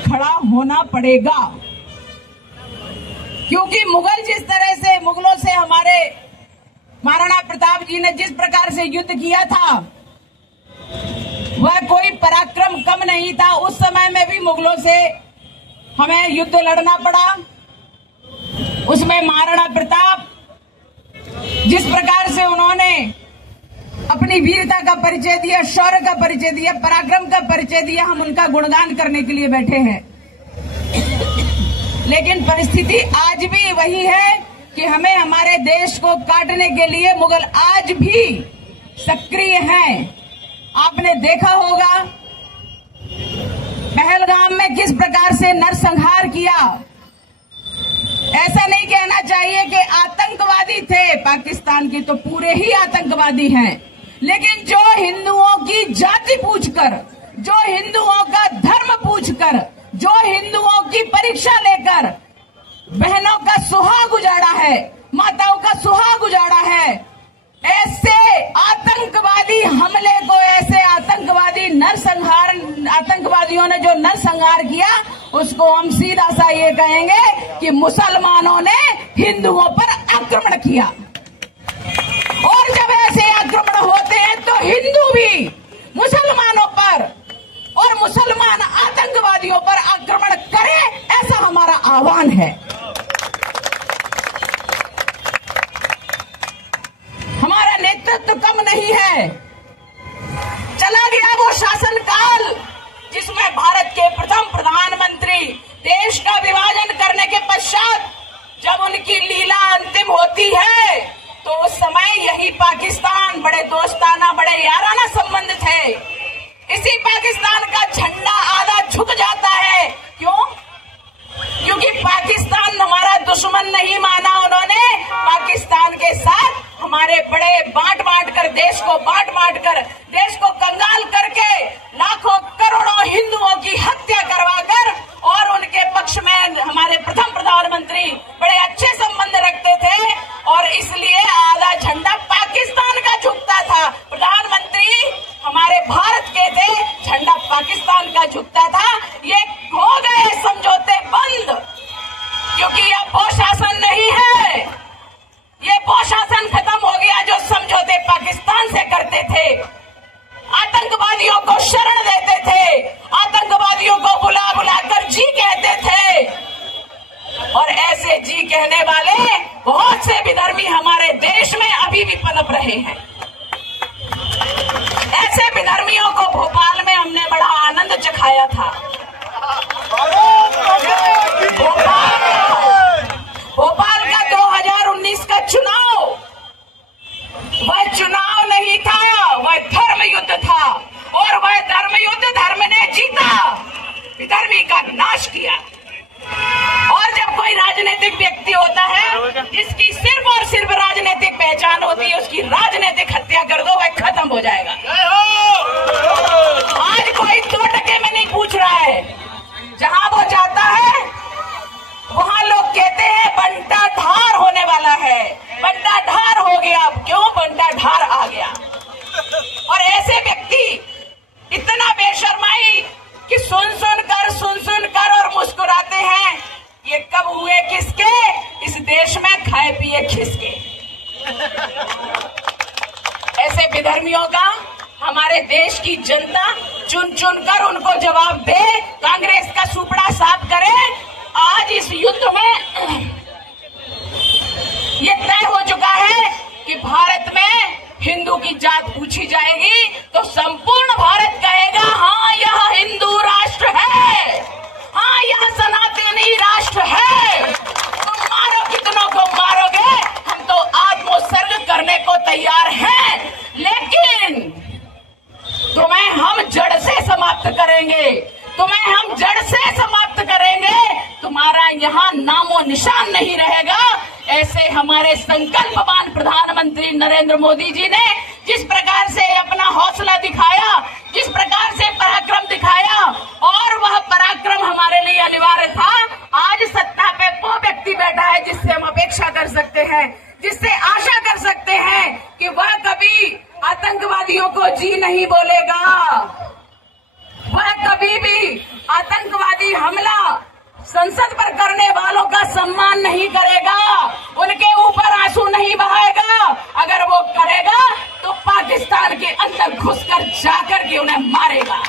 खड़ा होना पड़ेगा, क्योंकि मुगलों से हमारे महाराणा प्रताप जी ने जिस प्रकार से युद्ध किया था वह कोई पराक्रम कम नहीं था। उस समय में भी मुगलों से हमें युद्ध लड़ना पड़ा। उसमें महाराणा प्रताप जिस प्रकार से उन्होंने अपनी वीरता का परिचय दिया, शौर्य का परिचय दिया, पराक्रम का परिचय दिया, हम उनका गुणगान करने के लिए बैठे हैं। लेकिन परिस्थिति आज भी वही है कि हमें हमारे देश को काटने के लिए मुगल आज भी सक्रिय हैं। आपने देखा होगा पहलगाम में किस प्रकार से नरसंहार किया। ऐसा नहीं कहना चाहिए कि आतंकवादी थे पाकिस्तान के, तो पूरे ही आतंकवादी हैं, लेकिन जो हिंदुओं की जाति पूछकर, जो हिंदुओं का धर्म पूछकर, जो हिंदुओं की परीक्षा लेकर बहनों का सुहाग उजाड़ा है, माताओं का सुहाग उजाड़ा है, ऐसे आतंकवादी हमले को, ऐसे आतंकवादी आतंकवादियों ने जो नरसंहार किया, उसको हम सीधा सा ये कहेंगे कि मुसलमानों ने हिंदुओं पर आक्रमण किया। और जब ऐसे आक्रमण होते हैं तो हिंदू भी मुसलमानों पर और मुसलमान आतंकवादियों पर आक्रमण करे, ऐसा हमारा आह्वान है। हमारा नेतृत्व कम नहीं है। चला गया वो शासनकाल जिसमें भारत के प्रथम प्रधानमंत्री देश का विभाजन करने के पश्चात जब उनकी लीला अंतिम होती है तो उस समय यही पाकिस्तान बड़े दोस्ताना, बड़े याराना संबंध थे। इसी पाकिस्तान का झंडा आधा झुक जाता है। क्यों? क्योंकि पाकिस्तान हमारा दुश्मन नहीं माना उन्होंने। पाकिस्तान के साथ हमारे बड़े बांट कर देश को देश को कंगाल करके लाखों करोड़ों हिंदुओं की हत्या करवाकर और उनके पक्ष में हमारे प्रथम प्रधानमंत्री बड़े अच्छे संबंध रखते थे और इसलिए आधा झंडा पाकिस्तान का झुकता था। प्रधानमंत्री हमारे भारत के थे, झंडा पाकिस्तान का झुकता था। ये हो गए समझौते बंद, क्योंकि यह बहुशासन नहीं है। ये बहुशासन खत्म हो गया जो समझौते पाकिस्तान से करते थे। आतंकवादियों को शरण देते थे, आतंकवादियों को बुला कर जी कहते थे, और ऐसे जी कहने वाले बहुत से विधर्मी हमारे देश में अभी भी पनप रहे हैं। ऐसे विधर्मियों को भोपाल में हमने बड़ा आनंद चखाया था। भोपाल का 2019 का चुनाव वह चुनाव नहीं था, वह धर्म युद्ध था, और वह धर्म युद्ध धर्म ने जीता, विधर्मी का नाश किया। और जब कोई राजनीतिक व्यक्ति होता है जिसकी सिर्फ और सिर्फ राजनीतिक पहचान होती है, उसकी राजनीतिक हत्या कर दो, वह खत्म हो जाएगा। आज कोई 2 टके में नहीं पूछ रहा है। जहां वो जाता है वहां लोग कहते हैं बंटा ढार होने वाला है, बंटा ढार हो गया। अब क्यों बंटा ढार आ गया? और ऐसे व्यक्ति इतना बेशर्माई कि सुन कर और मुस्कुराते हैं। ये कब हुए किसके? इस देश में खाए पिए खिसके। ऐसे विधर्मियों का हमारे देश की जनता चुन कर उनको जवाब दे, कांग्रेस का सुपड़ा साफ करे। आज इस युद्ध में ये तय हो चुका है कि भारत में हिंदू की जात पूछी जाएगी तो संपूर्ण भारत कहेगा हाँ यह हिंदू राष्ट्र है, हाँ यह सनातनी राष्ट्र है। तुम मारो कितनों को मारोगे, हम तो आत्मोत्सर्ग करने को तैयार हैं, लेकिन तुम्हें हम जड़ से समाप्त करेंगे, तुम्हें हम जड़ से समाप्त करेंगे, तुम्हारा यहाँ नामो निशान नहीं रहेगा। ऐसे हमारे संकल्पवान प्रधानमंत्री नरेंद्र मोदी जी ने जिस प्रकार से अपना हौसला दिखाया, जिस प्रकार से पराक्रम दिखाया, और वह पराक्रम हमारे लिए अनिवार्य था। आज सत्ता पे वो व्यक्ति बैठा है जिससे हम अपेक्षा कर सकते हैं, जिससे आशा कर सकते हैं कि वह कभी आतंकवादियों को जी नहीं बोलेगा, वह कभी भी आतंकवादी आतंकवादी हमला संसद पर करने वालों का सम्मान नहीं करेगा, उनके ऊपर आंसू नहीं बहाएगा। अगर वो करेगा तो पाकिस्तान के अंदर घुसकर जाकर के उन्हें मारेगा।